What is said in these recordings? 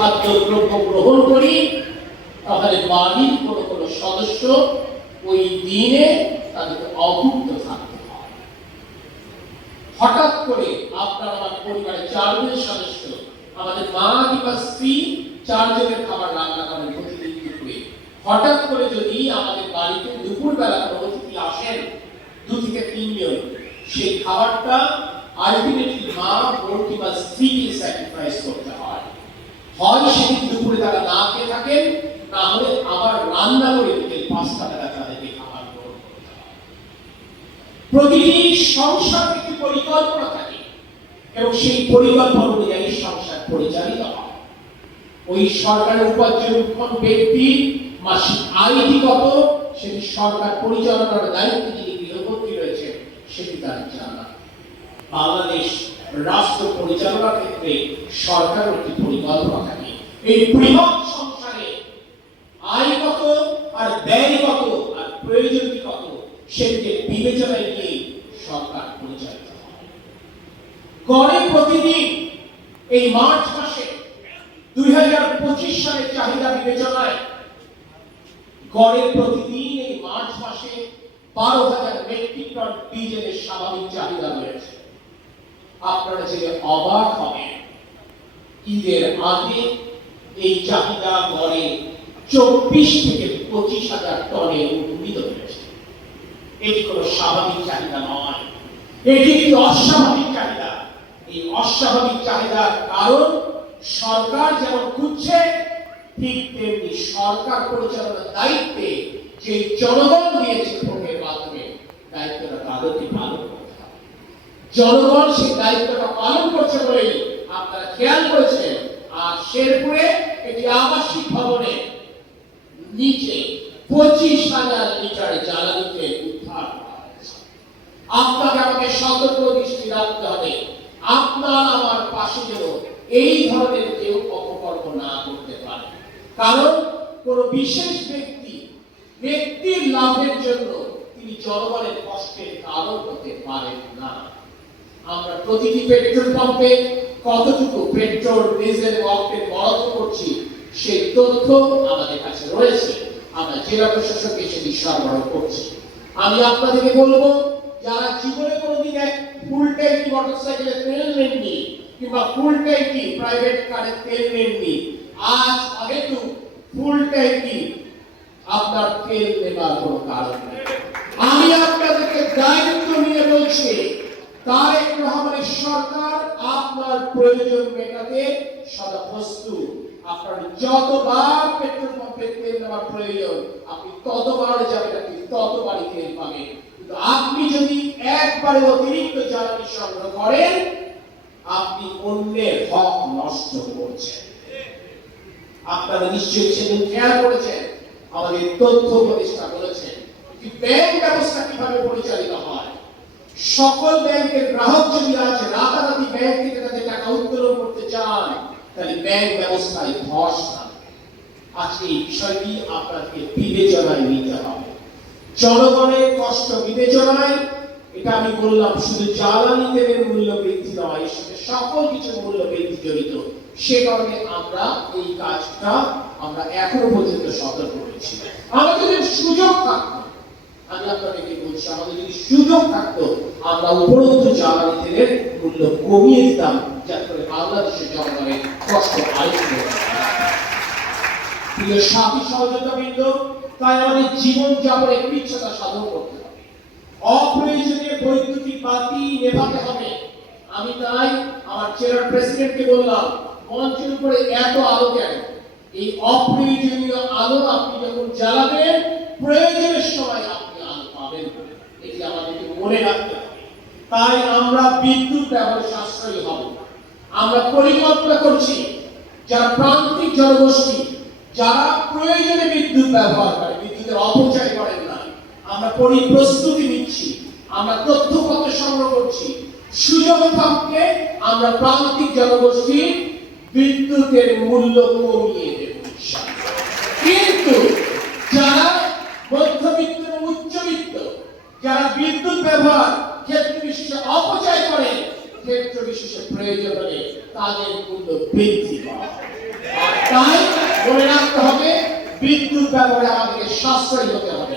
খাদ্যদ্রব্য গ্রহণ করি, তাহলে বাড়ির কোনো কোনো সদস্য ওই দিনে তাদেরকে অভুক্ত থাকতে হয়। হঠাৎ করে আপনার আমার পরিবারের 4 জন সদস্য, আমাদের মা কিংবা স্ত্রী 4 জনের খাবার রান্না করেন প্রতিদিন দুপুরে। হঠাৎ করে যদি আমাদের বাড়িতে দুপুরবেলা কোনো অতিথি আসেন 2 থেকে 3 জন, সেই খাবারটা আলটিমেটলি মা, বোন কিংবা স্ত্রীকে স্যাক্রিফাইস করতে হয়। হয় সেদিন দুপুরে তারা না খেয়ে থাকেন, না হলে আবার রান্না করে বিকেল 5টা বেলা তাদেরকে খাবার গ্রহণ করতে হয়। প্রতিটি সংসার একটি পরিকল্পনা থাকে এবং সেই পরিকল্পনা অনুযায়ী সংসার পরিচালিত হয়। ওই সরকারের উপার্জনক্ষম ব্যক্তি মাসিক আয়টি কত, সেটি সরকার পরিচালনার দায়িত্বে যিনি গৃহবন্দী রয়েছেন সেটি তার জানা। বাংলাদেশ রাষ্ট্র পরিচালনার ক্ষেত্রে সরকার একটি পরিকল্পনা থাকে। এই বৃহৎ সংসারে আয় কত আর ব্যয় কত আর প্রয়োজন কত সেটিকে বিবেচনায় নিয়ে সরকার পরিচালিত হয়। গড়ে প্রতিদিন এই মার্চ মাসে 2025 সালের চাহিদা বিবেচনায় গড়ে প্রতিদিন এই মার্চ মাসে 12,000 মেট্রিক টন ডিজেলের স্বাভাবিক চাহিদা রয়েছে। আপনারা যে অবাক হবেন, ঈদের আগে এই চাহিদা গড়ে 24 থেকে 25,000 টনে উন্নীত হয়েছে। এটি কোনো স্বাভাবিক চাহিদা নয়, এটি একটি অস্বাভাবিক চাহিদা। এই অস্বাভাবিক চাহিদার কারণ সরকার যেমন খুঁজছে, ঠিক তেমনি সরকার পরিচালনার দায়িত্বে যে জনগণ দিয়েছে ভোটের মাধ্যমে দায়িত্বটা তাদেরকে পালন করতে হবে। জনগণ সেই দায়িত্বটা পালন করছে বলেই আপনারা খেয়াল করেছেন আর শেরপুরে একটি আবাসিক ভবনে নিচে 25,000 লিটার জ্বালানি তেল উদ্ধার করা হয়েছে। আপনাকে আমাকে সতর্ক দৃষ্টি রাখতে হবে, আপনার আমার পাশে যেন এই ধরনের কেউ অপকর্ম না করতে পারে। কারণ কোন বিশেষ ব্যক্তির লাভের জন্য তিনি জনগণের কষ্টের কারণ হতে পারেন না। আমরা প্রতিটি পেট্রোল পাম্পে কতটুকু পেট্রোল, ডিজেল, অক্টেন বরাদ্দ করছি সেই তথ্য আমাদের কাছে রয়েছে। আমরা জেলা প্রশাসককে সেটি সরবরাহ করছি। আমি আপনাদেরকে বলবো, যারা জীবনে কোনোদিন এক ফুল ট্যাঙ্কি মোটরসাইকেলে তেল নেননি কিংবা ফুল ট্যাঙ্কি প্রাইভেট কারে তেল নেননি, আজ হয়তো ফুল ট্যাঙ্কি আপনার তেল নেবার কোনো কারণ নেই। আমি আপনাদেরকে দায়িত্ব নিয়ে বলছি, তারেক রহমানের সরকার আপনার প্রয়োজন মেটাতে সদা প্রস্তুত। আপনার যতবার পেট্রোল পাম্পে তেল নেওয়ার প্রয়োজন আপনি ততবার যাবেন, আপনি ততবারই তেল পাবেন। কিন্তু আপনি যদি একবারে অতিরিক্ত জ্বালানি সংগ্রহ করেন, আপনি অন্যের হক নষ্ট করছেন। আপনারা নিশ্চয়ই সেদিন খেয়াল করেছেন, আমাদের তথ্য উপদেষ্টা বলেছেন ব্যাংক ব্যবস্থা কিভাবে পরিচালিত হয়। সকল ব্যাংকের গ্রাহক যদি আজ রাতারাতি ব্যাংক থেকে তাদের টাকা উত্তোলন করতে চান, তাহলে ব্যাংক ব্যবস্থায় ধস নামবে। আজকে এই বিষয়টি আপনাকে বিবেচনায় নিতে হবে। জনগণের কষ্ট বিবেচনায়, এটা আমি বললাম শুধু জ্বালানি তেলের মূল্য বৃদ্ধি নয়, এর সাথে সকল কিছু মূল্য বৃদ্ধি জড়িত। সে কারণে আমরা এই কাজটা আমরা এখনো পর্যন্ত সতর্ক রয়েছি। আমাদের যদি সুযোগ থাকতো, আমি আপনাদেরকে বলছি, আমাদের যদি সুযোগ থাকতো আমরা উপরোক্ত জ্বালানি তেলের মূল্য কমিয়ে দিতাম, যাতে করে বাংলাদেশের জনগণের কষ্ট আরেকটু। প্রিয় সাথী সহযোগিতাবৃন্দ, তাই আমাদের জীবন যাপনে বিচ্ছন্নতা সাধন করতে হবে। অপ্রয়োজনীয় বৈদ্যুতিক বাতি নেভাতে হবে। আমি তাই আমার চেয়ার প্রেসিডেন্টকে বললাম, মঞ্চের উপরে এত আলো কেন? এই অপ্রয়োজনীয় আলো আপনি যখন জ্বালাবেন, প্রয়োজনের সময় আপনি আলো পাবেন, এটি আমাদেরকে মনে রাখতে হবে। তাই আমরা বিদ্যুৎ ব্যবহার সাশ্রয়ী হব। আমরা পরিকল্পনা করছি যারা প্রান্তিক জনগোষ্ঠী, যারা প্রয়োজনে বিদ্যুৎ ব্যবহার করে, বিদ্যুতের অপচয় করেন না, আমরা প্রস্তুতি নিচ্ছি, আমরা তথ্যপত্র সংগ্রহ করছি। সুযোগ থাকলে আমরা প্রান্তিক জনগোষ্ঠীর বিদ্যুতের মূল্য কমিয়ে দেব। কিন্তু যারা মধ্যবিত্ত এবং উচ্চবিত্ত, যারা বিদ্যুৎ ব্যবহার ক্ষেত্র বিশেষে অপচয় করে, ক্ষেত্র বিশেষে প্রয়োজন হলে তাদের মূল্য বৃদ্ধি পায়। মনে রাখতে হবে বিদ্যুৎ ব্যবহারে আমাদেরকে সাশ্রয়ী হতে হবে।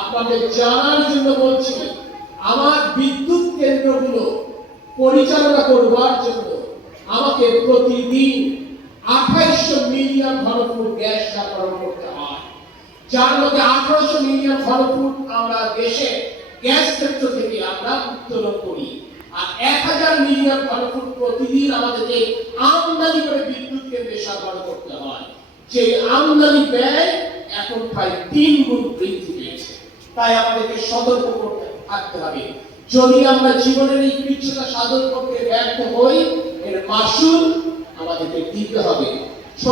আপনাদের জানার জন্য বলছি, আমার বিদ্যুৎ কেন্দ্রগুলো পরিচালনা করবার জন্য আমাকে প্রতিদিন 2800 মিলিয়ন ঘনফুট গ্যাস সরবরাহ করতে হয়, যার মধ্যে 1800 মিলিয়ন ঘনফুট আমরা দেশে গ্যাস ক্ষেত্র থেকে আমরা উত্তোলন করি, আর 1000 মিলিয়ন ঘনফুট প্রতিদিন আমাদেরকে আমদানি করে বিদ্যুৎ কেন্দ্রে সরবরাহ করতে হয়। যে আমদানি ব্যয় এখন প্রায় 3 গুণ বৃদ্ধি পেয়েছে। তাই আমাদেরকে সতর্ক করতে থাকতে হবে। যদি আমরা জীবনের এই কৃচ্ছতা সাধন করতে ব্যর্থ হই, এর মাসুল আমাদেরকে দিতে হবে।